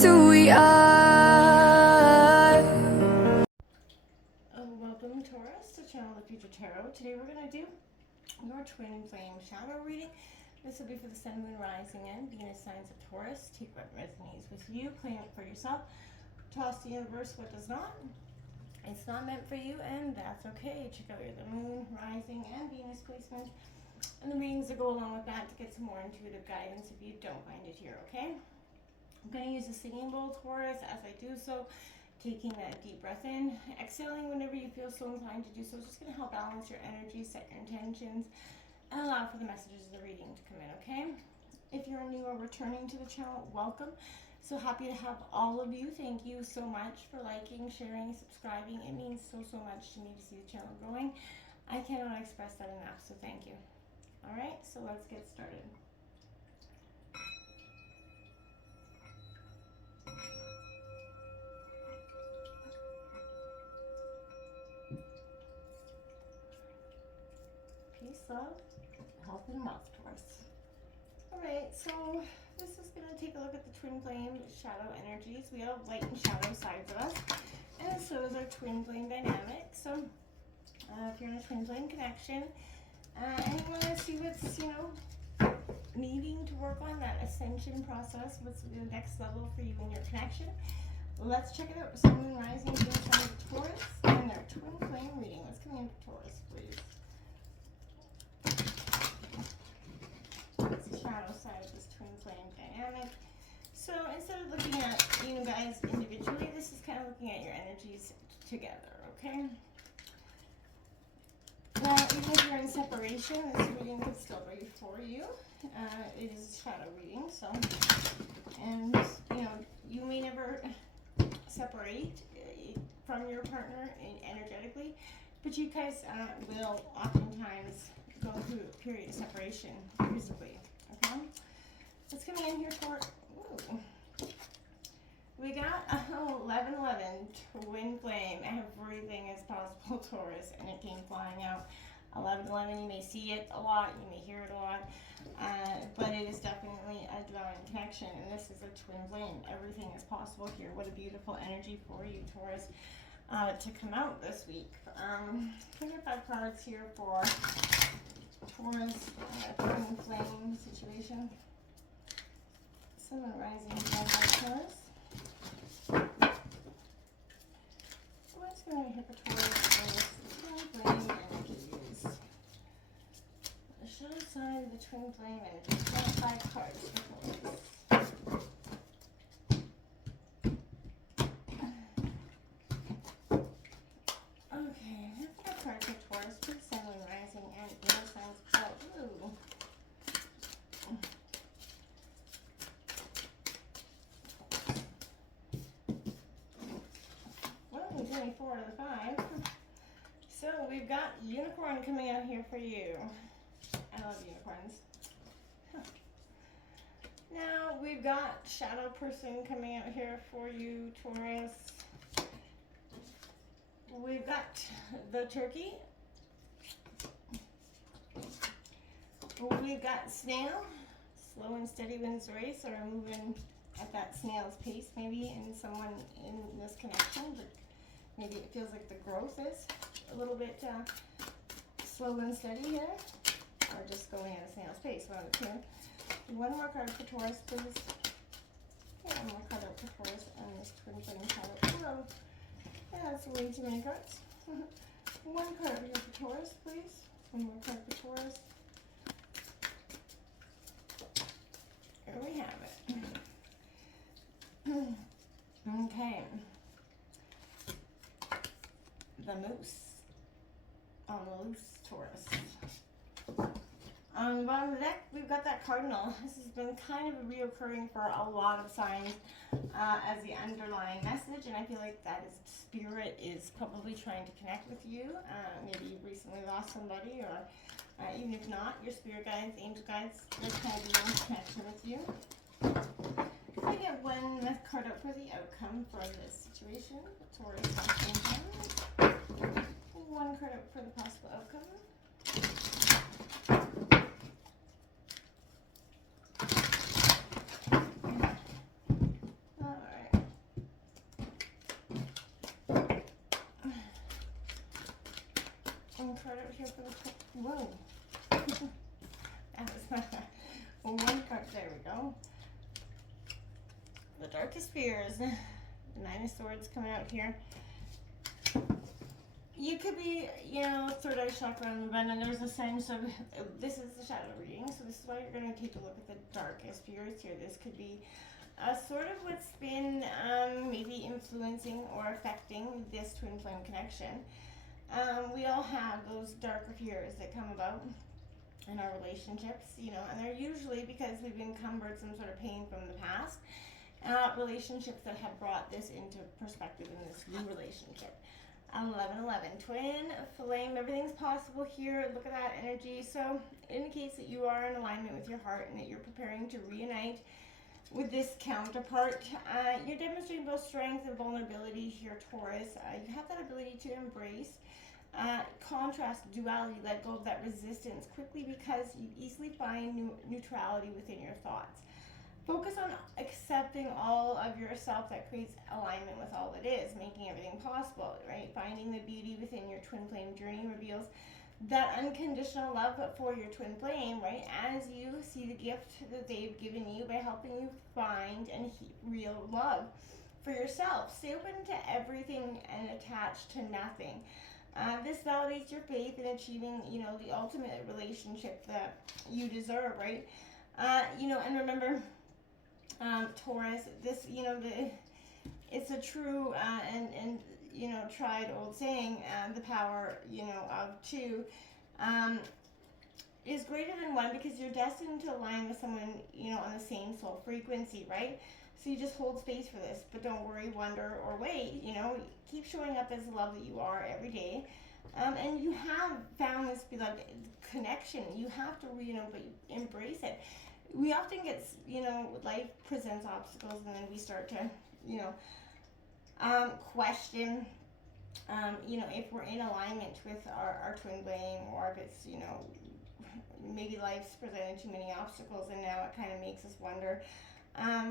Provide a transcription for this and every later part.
just who we are. Welcome Taurus to Channel the Future Tarot. Today we're going to do your twin flame shadow reading. This will be for the Sun, Moon, Rising, and Venus signs of Taurus. Take what resonates with you, claim it for yourself. Toss the universe what does not. It's not meant for you, and that's okay. Check out the Moon, Rising, and Venus placements and the readings that go along with that to get some more intuitive guidance if you don't find it here, okay? I'm going to use a singing bowl, Taurus, as I do so. Taking that deep breath in, exhaling whenever you feel so inclined to do so. It's just going to help balance your energy, set your intentions, and allow for the messages of the reading to come in, okay? If you're new or returning to the channel, welcome. So happy to have all of you. Thank you so much for liking, sharing, subscribing. It means so much to me to see the channel growing. I cannot express that enough, so thank you. All right, so let's get started. Peace, love, health, and wealth, Taurus. Alright, so this is going to take a look at the twin flame shadow energies. We have light and shadow sides of us, and so is our twin flame dynamic. So if you're in a twin flame connection and you want to see what's, needing to work on that ascension process, what's the next level for you in your connection, let's check it out. Sun, Moon, Rising, Venus signs of Taurus, and their twin flame reading. Let's come in for Taurus, please. It's the shadow side of this twin flame dynamic. So instead of looking at you guys individually, this is kind of looking at your energies together, okay? Now, even if you're in separation, this reading could still be for you. It is a shadow reading, so, and you may never separate from your partner energetically, but you guys will oftentimes go through a period of separation physically, okay? What's coming in here for, we got 1111, twin flame, everything is possible, Taurus, and it came flying out. 1111, you may see it a lot, you may hear it a lot, but it is definitely a divine connection, and this is a twin flame. Everything is possible here. What a beautiful energy for you, Taurus, to come out this week. We have 5 cards here for Taurus, twin flame situation. Sun, Moon, Rising, Taurus. What's going to hit for Taurus is twin flame energies. The shadow side of the twin flame energies. 5 cards for Taurus. Okay, we have 5 cards for Taurus. Please, Sun, Moon, Rising, and Venus signs. Ooh. There's only 4 out of the 5. So we've got unicorn coming out here for you. I love unicorns. Now we've got shadow person coming out here for you, Taurus. We've got the turkey. We've got snail. Slow and steady wins the race, or moving at that snail's pace maybe in someone in this connection, but maybe it feels like the growth is a little bit slow and steady here, or just going at a snail's pace, one of the two. One more card for Taurus, please. Okay, one more card out for Taurus and this twin flame shadow. Whoa, that's way too many cards. One card here for Taurus, please. One more card for Taurus. Here we have it. Okay. The moose on the loose, Taurus. On the bottom of the deck, we've got that cardinal. This has been kind of reoccurring for a lot of signs as the underlying message, and I feel like that is spirit is probably trying to connect with you. Maybe you recently lost somebody, or even if not, your spirit guides, angel guides, they're kind of in connection with you. I get one card out for the outcome for this situation. Taurus, one card out for the possible outcome. Alright. card out here for the, whoa. That was not one card, there we go. The darkest fears. The Nine of Swords coming out here. You could be, you know, third eye chakra on the bend, and there's a sense of, this is the shadow reading, so this is why you're going to take a look at the darkest fears here. This could be sort of what's been maybe influencing or affecting this twin flame connection. We all have those darker fears that come about in our relationships, you know, and they're usually because we've encumbered some sort of pain from the past. Relationships that have brought this into perspective in this new relationship. 1111, twin flame, everything's possible here. Look at that energy. So it indicates that you are in alignment with your heart and that you're preparing to reunite with this counterpart. You're demonstrating both strength and vulnerability here, Taurus. You have that ability to embrace contrast, duality, let go of that resistance quickly because you easily find neutrality within your thoughts. Focus on accepting all of yourself that creates alignment with all that is, making everything possible, right? Finding the beauty within your twin flame journey reveals that unconditional love for your twin flame, right? As you see the gift that they've given you by helping you find and real love for yourself. Stay open to everything and attached to nothing. This validates your faith in achieving, you know, the ultimate relationship that you deserve, right? You know, and remember, Taurus, this, you know, it's a true and you know, tried old saying, the power, you know, of two is greater than one because you're destined to align with someone, you know, on the same soul frequency, right? So you just hold space for this, but don't worry, wonder, or wait, you know, keep showing up as the love that you are every day. And you have found this like connection. You have to, you know, but embrace it. We often get, you know, life presents obstacles and then we start to, you know, question, you know, if we're in alignment with our twin flame, or if it's, you know, maybe life's presented too many obstacles and now it kind of makes us wonder,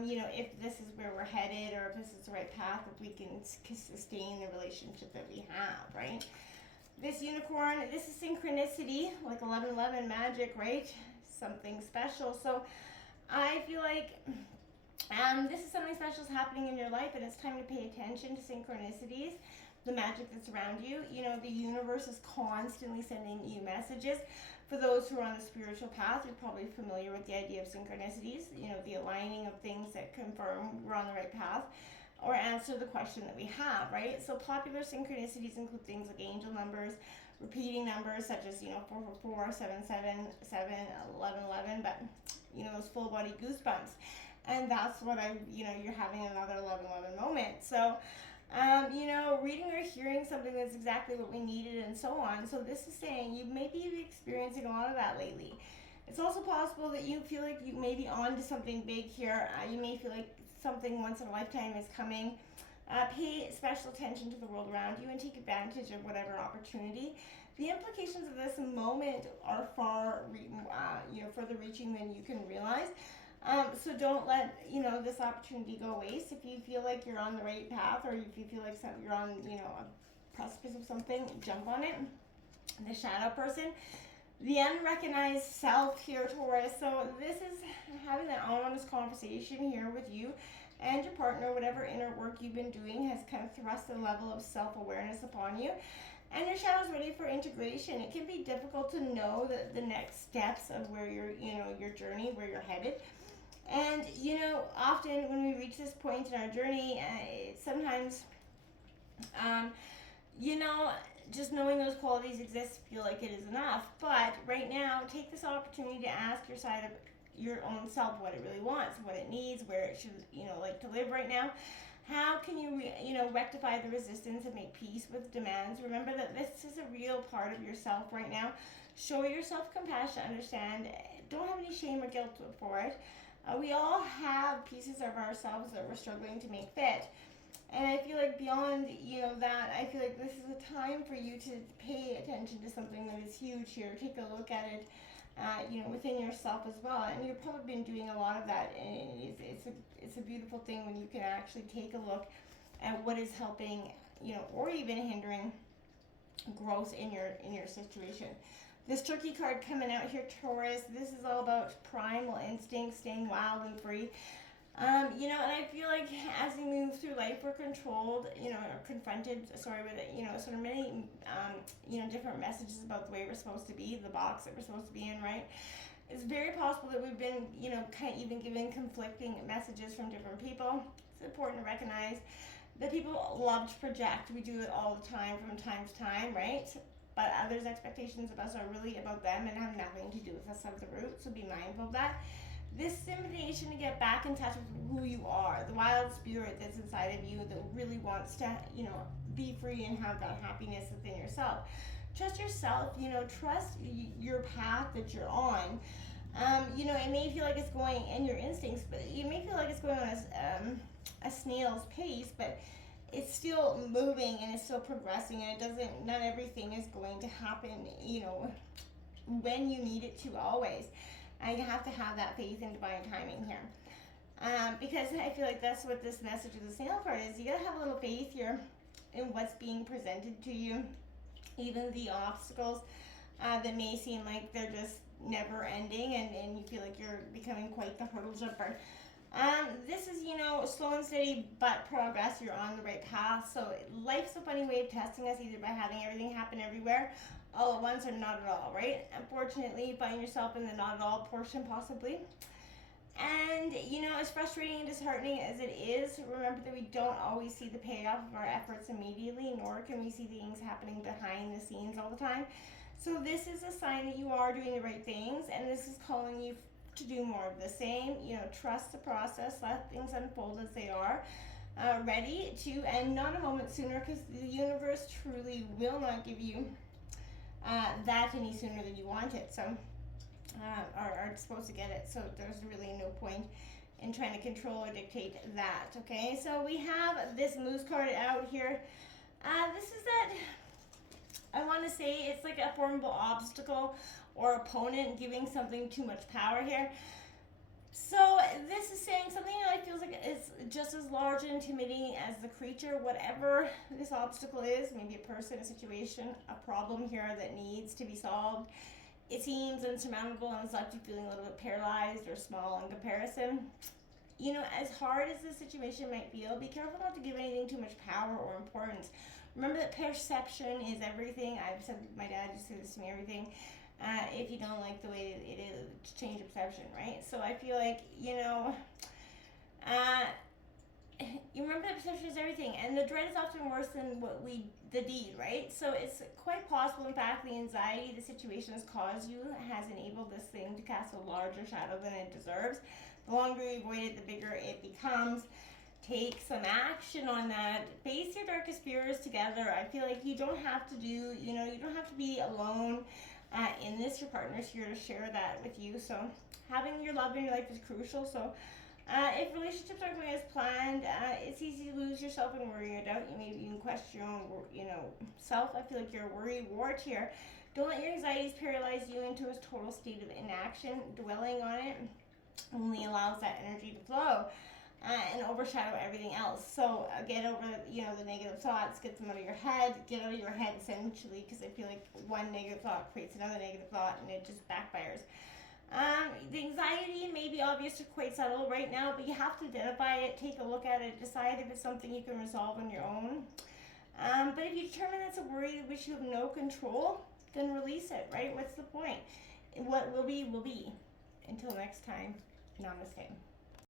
you know, if this is where we're headed or if this is the right path, if we can sustain the relationship that we have, right? This unicorn, this is synchronicity, like 1111 magic, right? Something special. So I feel like this is something special is happening in your life and it's time to pay attention to synchronicities, the magic that's around you. You know, the universe is constantly sending you messages. For those who are on the spiritual path, you're probably familiar with the idea of synchronicities, you know, the aligning of things that confirm we're on the right path or answer the question that we have, right? So popular synchronicities include things like angel numbers, repeating numbers such as, you know, 444, 777, 1111, but, you know, those full body goosebumps. And that's what you know, you're having another 1111 moment. So, you know, reading or hearing something that's exactly what we needed and so on. So this is saying you may be experiencing a lot of that lately. It's also possible that you feel like you may be on to something big here. You may feel like something once in a lifetime is coming. Pay special attention to the world around you and take advantage of whatever opportunity. The implications of this moment are far, you know, further reaching than you can realize. So don't let, you know, this opportunity go waste. If you feel like you're on the right path, or if you feel like you're on, you know, a precipice of something, jump on it. The shadow person, the unrecognized self here, Taurus. So this is having that honest conversation here with you and your partner. Whatever inner work you've been doing has kind of thrust a level of self-awareness upon you. And your shadow's ready for integration. It can be difficult to know the next steps of where you're, you know, your journey, where you're headed. And, you know, often when we reach this point in our journey, sometimes, you know, just knowing those qualities exist, feel like it is enough. But right now, take this opportunity to ask your side of your own self what it really wants, what it needs, where it should, you know, like to live right now. How can you, you know, rectify the resistance and make peace with demands? Remember that this is a real part of yourself right now. Show yourself compassion, understand. Don't have any shame or guilt for it. We all have pieces of ourselves that we're struggling to make fit. And I feel like beyond, you know, that, I feel like this is a time for you to pay attention to something that is huge here. Take a look at it, you know, within yourself as well. And you've probably been doing a lot of that. And it's a beautiful thing when you can actually take a look at what is helping, you know, or even hindering growth in your situation. This Turkey card coming out here, Taurus, this is all about primal instinct, staying wild and free. You know, and I feel like as we move through life, we're controlled, you know, or confronted, sorry, with, you know, sort of many, you know, different messages about the way we're supposed to be, the box that we're supposed to be in, right? It's very possible that we've been, you know, kind of even given conflicting messages from different people. It's important to recognize that people love to project. We do it all the time from time to time, right? But others' expectations of us are really about them and have nothing to do with us at the root, so be mindful of that. This invitation to get back in touch with who you are, the wild spirit that's inside of you that really wants to, you know, be free and have that happiness within yourself. Trust yourself, you know, trust your path that you're on. You know, it may feel like it's going, and your instincts, but you may feel like it's going on a snail's pace, but it's still moving and it's still progressing, and it doesn't, not everything is going to happen, you know, when you need it to always. And you have to have that faith in divine timing here. Because I feel like that's what this message of the snail card is. You gotta have a little faith here in what's being presented to you. Even the obstacles that may seem like they're just never ending, and you feel like you're becoming quite the hurdle jumper. This is, you know, slow and steady but progress. You're on the right path. So life's a funny way of testing us, either by having everything happen everywhere all at once or not at all, right? Unfortunately, you find yourself in the not at all portion possibly. And, you know, as frustrating and disheartening as it is, remember that we don't always see the payoff of our efforts immediately, nor can we see things happening behind the scenes all the time. So this is a sign that you are doing the right things, and this is calling you to do more of the same. You know, trust the process, let things unfold as they are. Ready to, and not a moment sooner, because the universe truly will not give you that any sooner than you want it. So, are supposed to get it. So there's really no point in trying to control or dictate that. Okay, so we have this Moose card out here. This is that, I want to say it's like a formidable obstacle or opponent giving something too much power here. So this is saying something that feels like it's just as large and intimidating as the creature, whatever this obstacle is, maybe a person, a situation, a problem here that needs to be solved. It seems insurmountable and it's left you feeling a little bit paralyzed or small in comparison. You know, as hard as the situation might feel, be careful not to give anything too much power or importance. Remember that perception is everything. I've said, my dad used to say this to me, everything. If you don't like the way it is, change your perception, right? So I feel like, you know, you remember that perception is everything, and the dread is often worse than the deed, right? So it's quite possible, in fact, the anxiety the situation has caused you has enabled this thing to cast a larger shadow than it deserves. The longer you avoid it, the bigger it becomes. Take some action on that. Face your darkest fears together. I feel like you don't have to do, you know, you don't have to be alone in this. Your partner's here to share that with you. So having your love in your life is crucial. So if relationships aren't going as planned, it's easy to lose yourself and worry or doubt. You maybe even question your own, you know, self. I feel like you're a worry wart here. Don't let your anxieties paralyze you into a total state of inaction. Dwelling on it only allows that energy to flow and overshadow everything else. So get over, you know, the negative thoughts, get them out of your head, get out of your head essentially, because I feel like one negative thought creates another negative thought and it just backfires. The anxiety may be obvious or quite subtle right now, but you have to identify it, take a look at it, decide if it's something you can resolve on your own. But if you determine it's a worry which you have no control, then release it, right? What's the point? What will be, will be. Until next time, namaste.